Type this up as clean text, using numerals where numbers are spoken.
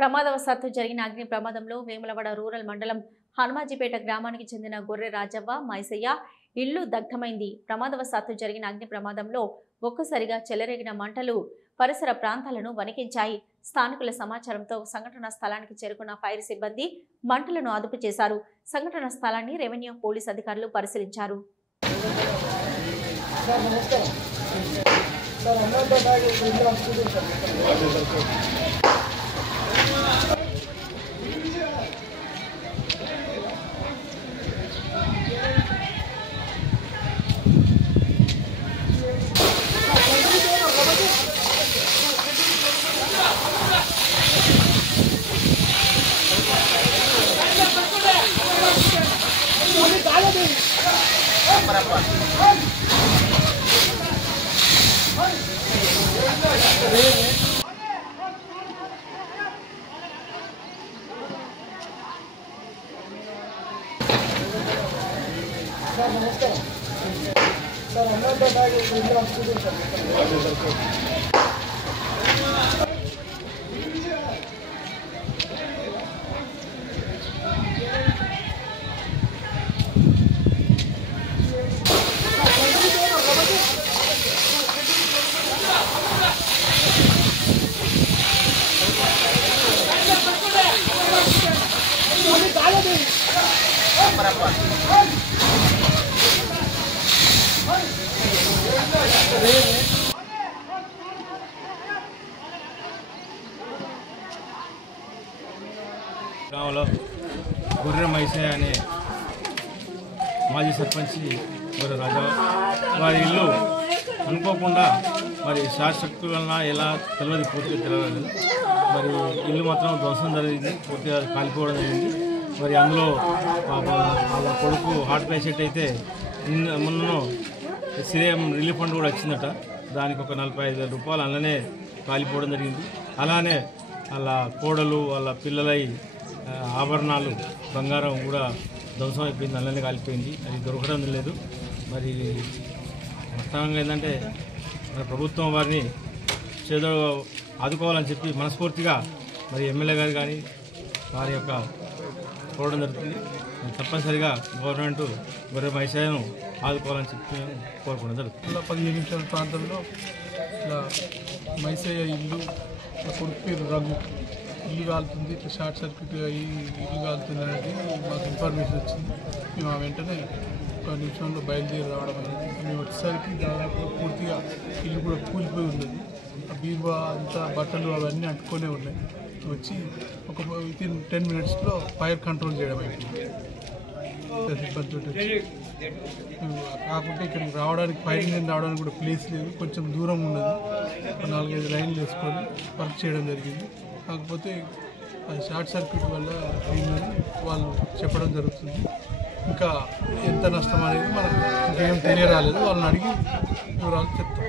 ప్రమాదవశాత్తు జరిగిన అగ్ని ప్రమాదంలో వేములవాడ రూరల్ మండలం హనుమాజీపేట గ్రామానికి చెందిన గొర్రె రాజవ్వ మైసయ్య ఇల్లు దగ్ధమైంది. ప్రమాదవశాత్తు జరిగిన అగ్ని ప్రమాదంలో ఒక్కసారిగా చెలరేగిన మంటలు పరిసర ప్రాంతాలను వణికించాయి. స్థానికుల సమాచారంతో సంఘటనా స్థలానికి చేరుకున్న ఫైర్ సిబ్బంది మంటలను అదుపు చేశారు. సంఘటనా స్థలాన్ని రెవెన్యూ పోలీస్ అధికారులు పరిశీలించారు. గ్రామంలో గొర్రె మైసయ్య అనే మాజీ సర్పంచ్ గొర్రె రాజా వారి ఇల్లు అనుకోకుండా మరి షార్ట్ సర్క్యూట్ వలన ఎలా తెలియదు, పూర్తిగా తెలియదు. మరి ఇల్లు మాత్రం ధ్వంసం జరిగింది, పూర్తిగా కాలిపోవడం జరిగింది. మరి అందులో వాళ్ళ కొడుకు హార్ట్ పేషెంట్ అయితే మొన్న సీఎం రిలీఫ్ ఫండ్ కూడా వచ్చిందట. దానికి ఒక 45,000 రూపాయలు అందులోనే కాలిపోవడం జరిగింది. అలానే వాళ్ళ కోడలు వాళ్ళ పిల్లల ఆభరణాలు బంగారం కూడా ధ్వంసం అయిపోయింది, అందులోనే కాలిపోయింది. అది దొరకడం లేదు. మరి వాస్తవంగా ఏంటంటే మన ప్రభుత్వం వారిని చేదో ఆదుకోవాలని చెప్పి మనస్ఫూర్తిగా మరి ఎమ్మెల్యే గారు కానీ వారి యొక్క కోరడం జరుగుతుంది. తప్పనిసరిగా గవర్నమెంట్ గొర్రె మైసయ్యను ఆదుకోవాలని చెప్పి కోరుకోవడం జరుగుతుంది. 15 నిమిషాల ప్రాంతంలో ఇలా మైసయ్య ఇల్లు కొడుకు పేరు రఘు ఇల్లు కాలుతుంది, షార్ట్ సర్క్యూట్ అయ్యి ఇల్లు కాలుతుంది అనేది మాకు ఇన్ఫర్మేషన్ వచ్చింది. మేము ఆ వెంటనే ఒక నిమిషంలో బయలుదేరి రావడం అనేది. మేము వచ్చేసరికి దాదాపు పూర్తిగా ఇల్లు కూడా కూలిపోయి ఉన్నది. ఆ బీరువా అంతా బట్టలు అవన్నీ అంటుకొనే ఉన్నాయి. వచ్చి ఒక వితిన్ 10 మినిట్స్లో ఫైర్ కంట్రోల్ చేయడం అయిపోయింది. సిబ్బంది వచ్చి కాకుంటే ఇక్కడికి రావడానికి ఫైర్ ఇంజిన్ రావడానికి కూడా ప్లేస్ లేదు, కొంచెం దూరం ఉన్నది. ఒక 4-5 లైన్లు వేసుకొని వర్క్ చేయడం జరిగింది. కాకపోతే అది షార్ట్ సర్క్యూట్ వల్ల అయిందని వాళ్ళు చెప్పడం జరుగుతుంది. ఇంకా ఎంత నష్టం అనేది మనకు ఇంకేం తెలియరాలేదు. వాళ్ళని అడిగి వివరాలు చెప్తాం.